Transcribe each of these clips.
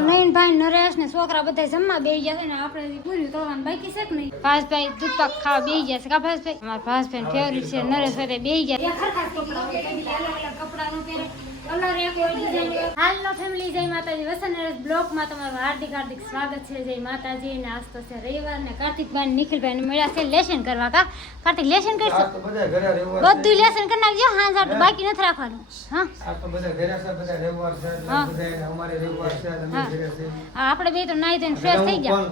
નયનભાઈ નરેશ ને છોકરા બધા જમવા બેસી ગયા છે ને આપણે પૂરી તળવાનું બાકી છે કે નહીં. ભાસભાઈ દૂધ પાક ખાવા બેસી ગયા છે કા ભાસભાઈ? અમારા ભાસભાઈ ફેવરિટ છે નરેશભાઈ બેસી ગયા. કપડા નો પહેરે કલર એક હોય ડિઝાઇન. હાલનો ફેમિલી જય માતાજી વસન નરેશ બ્લોકમાં તમારું હાર્દિક હાર્દિક સ્વાગત છે. જય માતાજી ને આજ તો છે રવિવાર ને કાર્તિકભાઈ નિખિલભાઈ ને મળ્યા છે લેશન કરવા. કા કાર્તિક લેશન કરશો? બધું લેશન કરી નાખજો. હા સારું બાકી નથી રાખવાનું. હા આપણે બે તો નાઈ ધોઈને ફ્રેશ થઈ ગયા.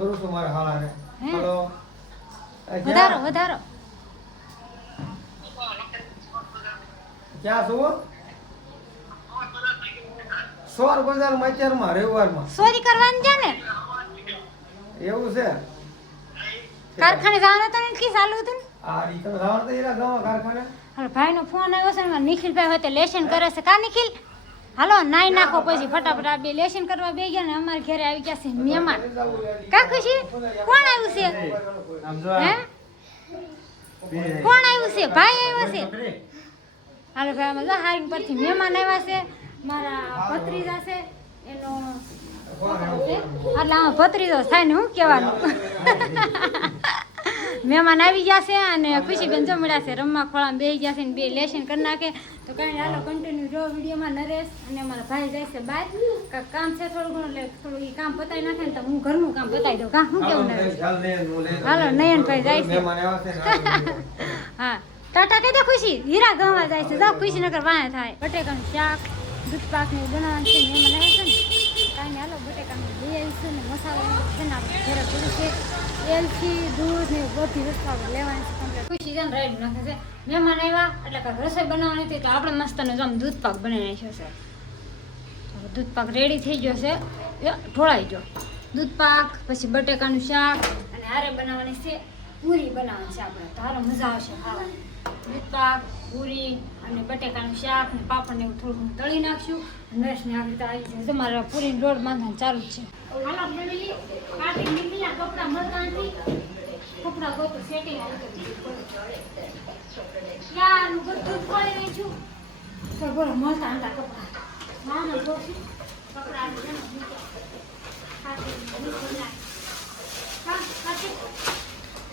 વધારો વધારો ક્યાં છો? સોર બજારમાં અત્યારમાં રવિવારમાં ચોરી કરવાની છે ને એવું છે. કારખાને જવાનું હતું ને કી ચાલુ હતું ને. આ રીતે જવાનું તો એના ગામ કારખાને. હાલો ભાઈનો ફોન આવ્યો છે ને નિખિલભાઈ હોય તે લેશન કરે છે. કા નિખિલ હાલો નાઈ નાખો પછી ફટાફટ. આ બે લેશન કરવા બે ગયા ને અમારા ઘરે આવી ગયા છે મહેમાન. કા ખુશી કોણ આવ્યું છે? હે કોણ આવ્યું છે? ભાઈ આવ્યો છે. હાલો ભાઈ અમે જો હાઈંગ પરથી મહેમાન આવ્યા છે. મારા ભત્રીજા છે એનો એટલે આમાં ભત્રીજો થાય ને હું કહેવાનું. મહેમાન આવી ગયા છે અને ખુશીબેન જમડ્યા છે રમવા ખોળામાં બેસી ગયા છે ને બે લેશન કરી નાખે. તો કાંઈ હાલો કન્ટિન્યુ જો વિડીયોમાં નરેશ અને અમારા ભાઈ જાય છે બહાર. કાંઈક કામ છે થોડું ઘણું એટલે થોડું એ કામ પતાવી નાખે ને તો હું ઘરનું કામ પતાવી દઉં. કાં શું કેવું નરેશ? હાલો નયનભાઈ જાય છે. હા ટાટા કહી દે ખુશી. હીરા ગવા જાય છે. જાઓ ખુશી નગર વાંહે થાય. બટેકાનું શાક દૂધ પાક ને બનાવવાનું છે. મહેમાન આવે છે ને કાંઈ હાલો બટેકાનું લઈ આવીશું ને મસાલા છે ને આપણે ઘરે પૂરું છે. એલચી દૂધ ને બધી વસ્તુ આપણે લેવાની છે કમ્પ્લીટ. ખુશી છે ને રેડી નાખે છે. મહેમાન આવ્યા એટલે કાંઈક રસોઈ બનાવવાની હતી તો આપણે મસ્તનો આમ દૂધ પાક બનાવી નાખ્યો છે. દૂધ પાક રેડી થઈ ગયો છે. ઢોળાઈ ગયો દૂધ પાક. પછી બટેકાનું શાક અને હારે બનાવવાની છે પૂરી બનાવવાની છે આપણે. તો હારો મજા આવશે ખાવાની. દૂધ પાક પૂરી અને બટેકાનું શાક ને પાપડ ને એવું થોડું તળી નાખશું. નરેશ ને આવી રીતે આવી જાય. તમારે પૂરીની રોડ બાંધવાનું ચાલુ જ છે. હાલો ફેમિલી કાર્તિક નીકળ્યા કપડા મળતા નથી. કપડા ગોતો સેટિંગ યાર બધું ખોલી રહી છું. તો બોલો મળતા હતા કપડા મામા જોશું કપડા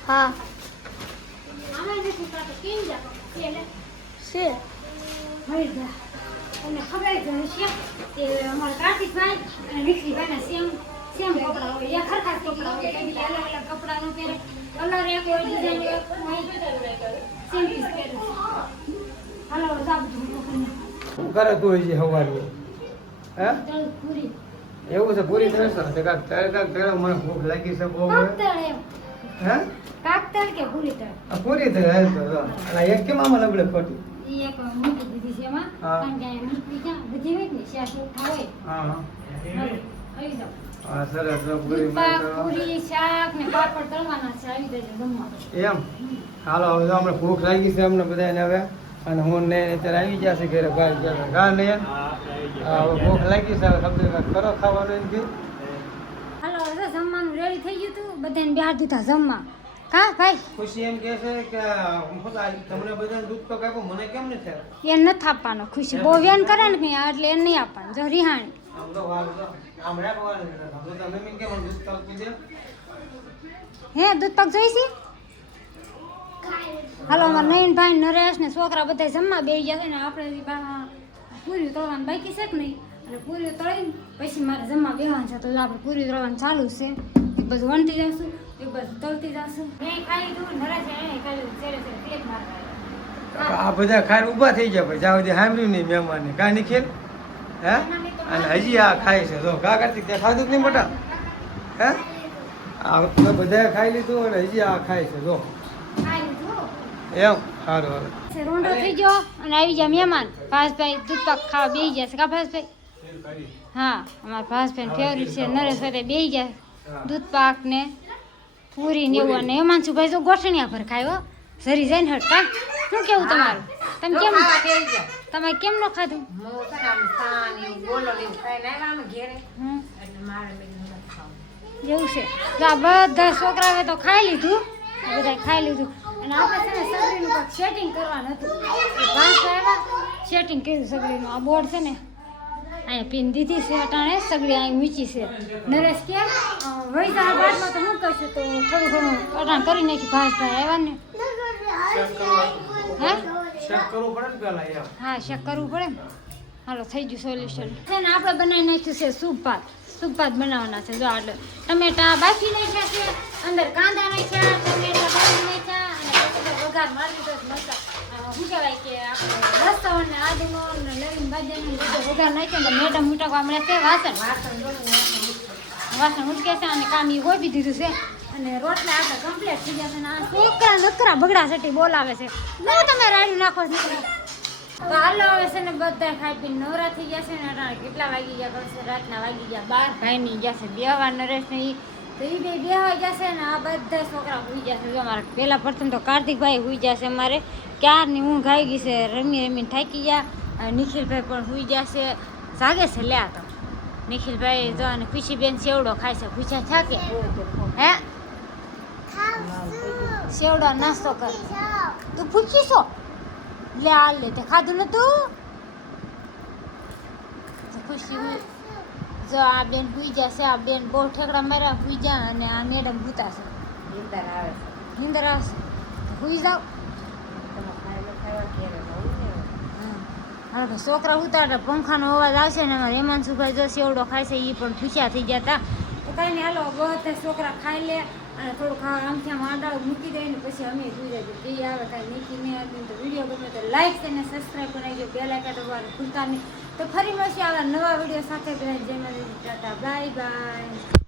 હા આમાં નથી તો કેમ જા છે મળી જા. તમને ખબર જ હશે કે અમારા કાર્તિકભાઈ અને નિખિલભાઈના સેમ કપડા હોય. એક સરખા કપડા હોય. કઈ અલગ અલગ કપડા નો પહેરે. કલર એક હોય ડિઝાઇન એક હોય સેમ પીસ પહેરે. હાલો જાવ શું કરે તું હજી સવારે? હે પૂરી એવું છે? પૂરી દર્શન તે કાક તળ કાક તળ મને ભૂખ લાગી છે બહુ. કાકતળ એમ હે કાકતળ કે પૂરી તળ? આ પૂરી તળ હાલ તો અને એક કેમ આમાં લબડે ખોટી. ઈ એક મૂકી દીધી છે એમાં. કારણ કે મૂકી ક્યાં બધી હોય ને શાક ઉઠા હોય. હા હા આવી જાવ. હા સરસ. પૂરી પૂરી શાક ને પાપડ તળવાના છે. આવી જજો જમવા. એમ હાલો હવે તો અમને ભૂખ લાગી છે અમને બધાને હવે. અને હું ને અત્યારે આવી ગયા છે ઘરે બહાર ગયા ગા ને હવે ભૂખ લાગી છે. હવે શબ્દ કરો ખાવાનું એમથી. હાલો હવે જમવાનું રેડી થઈ ગયું હતું. બધાને બહાર દીધા જમવા. કા ભાઈ ખુશી એમ કહે છે કે તમને બધાને દૂધ તો કાપ્યું મને કેમ નથી થયું? એ નથી આપવાનો. ખુશી બહુ વેન કરે ને કઈ એટલે એ નહીં આપવાનું. જો રિહાણી આમ તો વાર તો આમ રાખવાનું તો તમે મેં કેમ દૂધ તો પીધે. હે દૂધ પાક જોઈશી. હાલો અમારા નયનભાઈ નરેશ ને છોકરા બધા જમવા બેસી ગયા છે ને આપણે પૂરી તળવાનું બાકી છે કે નહીં. અને પૂરી તળીને પછી મારે જમવા બેસવાનું છે. તો આપણે પૂરી તળવાનું ચાલુ છે. એક બાજુ વણતી જશું એક બાજુ તળતી જશું. મેં ખાઈ લીધું નરેશ એને ખાઈ લીધું. ચેરે પ્લેટ મારવા આ બધા ખાઈને ઊભા થઈ ગયા પછી જ્યાં સુધી સાંભળ્યું નહીં મહેમાનને કાંઈ નિખિલ. હે અને હજી આ ખાય છે જો કા કાર્તિક ત્યાં ખાધું જ નહીં મોટા. હે આ બધા ખાઈ લીધું અને હજી આ ખાય છે જો ખાઈ લીધું. એમ સારું હારું. રોંડો થઈ ગયો અને આવી ગયા મહેમાન. ભાસભાઈ દૂધ પાક ખાવા બેસી ગયા છે. કા ભાસભાઈ? હા અમારા ભાસભાઈ ફેવરિટ છે નરેશભાઈ બેસી ગયા. દૂધ પાક ને પૂરી ને એવું. અને હેમાંશુભાઈ તો ગોઠણિયા પર ખાયો સરી જાય ને હટકા. શું કેવું તમારું? તમે કેમ તમે કેમ ન ખાધું? એવું છે. તો આ બધા છોકરાએ તો ખાઈ લીધું. બધા ખાઈ લીધું અને આપણે છે ને સગડીનું કંઈક સેટિંગ કરવાનું હતું. ભાસ આવ્યા સેટિંગ કર્યું સગડીનું. આ બોર્ડ છે ને અહીંયા પીન દીધી છે અટાણે સગડી અહીં મૂકી છે નરેશ કે વહી જા બાદમાં તો હું કરશું તો થોડું ઘણું અટાણ કરી નાખી ભાસભાઈ આવ્યા ને હે ચેક કરવું પડે ને પેલા એમ હા શેક કરવું પડે ને હાલો થઈ ગયું સોલ્યુશન છે ને આપણે બનાવી નાખ્યું છે સૂપ ભાત બનાવવાના છે જો આટલું ટમેટા બાફી નાખ્યા છે અંદર કાંદા નાખ્યા ટમેટા બાફી નાખ્યા અને પછી વઘાર મારી દીધો મસ્ત શું કહેવાય કે આપણે લસણ ને આદુનો ને લવિંગ બાજરાનો બધો વઘાર નાખ્યો ને મેડમ ઉટકવા મળે છે વાસણ ઉટકે છે અને કામ એ ગોપી દીધું છે અને રોટલા આપણે કમ્પ્લીટ થઈ જશે ને આ છોકરા નકરા બગડા સટી બોલાવે છે ના તમે રાડ્યું નાખો છો તો હાલો હવે છે ને બધા ખાઈ પીને નવરા થઈ ગયા છે ને અટાણે કેટલા વાગી ગયા ખબર રાતના વાગી ગયા 12 ભાઈની ગયા છે બેહવા નરેશ ને ઈ તો ઈ બે બેહવા ગયા છે ને આ બધા છોકરા હુઈ ગયા છે જો અમારે પહેલા પ્રથમ તો કાર્તિકભાઈ હુઈ ગયા છે અમારે ક્યારની ઊંઘ આવી ગઈ છે રમીને થાકી ગયા અને નિખિલભાઈ પણ હુઈ ગયા છે જાગે છે લ્યા તો નિખિલભાઈ જો અને ખુશીબેન સેવડો ખાય છે પૂછ્યા થાકે હે સેવડો નાસ્તો કર તું પૂછી છો લે આ લે તે ખાધું નતું ખુશી જો આ બેન હુઈ જશે આ બેન બહુ ઠેકડા માર્યા હુઈ જા અને આ મેડમ ભૂતા છે નીંદર આવશે હુઈ જાવ હા છોકરા ઉતારે પંખાનો અવાજ આવશે ને અમારે હેમાંશુભાઈ જો સેવડો ખાય છે એ પણ પૂછ્યા થઈ ગયા હતા તો કાંઈ નહીં હાલો બધા છોકરા ખાઈ લે અને થોડુંક આમથી આમ આડાળ મૂકી દઈએ ને પછી અમે સુઈ જાય જે આવે કાંઈ નીકળી નહીં આવતી તો વિડીયો ગમે તો લાઈક અને સબસ્ક્રાઈબ બનાવજો બેલ આઇકન દબાવવાનું ભૂલતા નહીં તો ફરી મળશે આવા નવા વિડીયો સાથે જય માતાજી ટાટા બાય બાય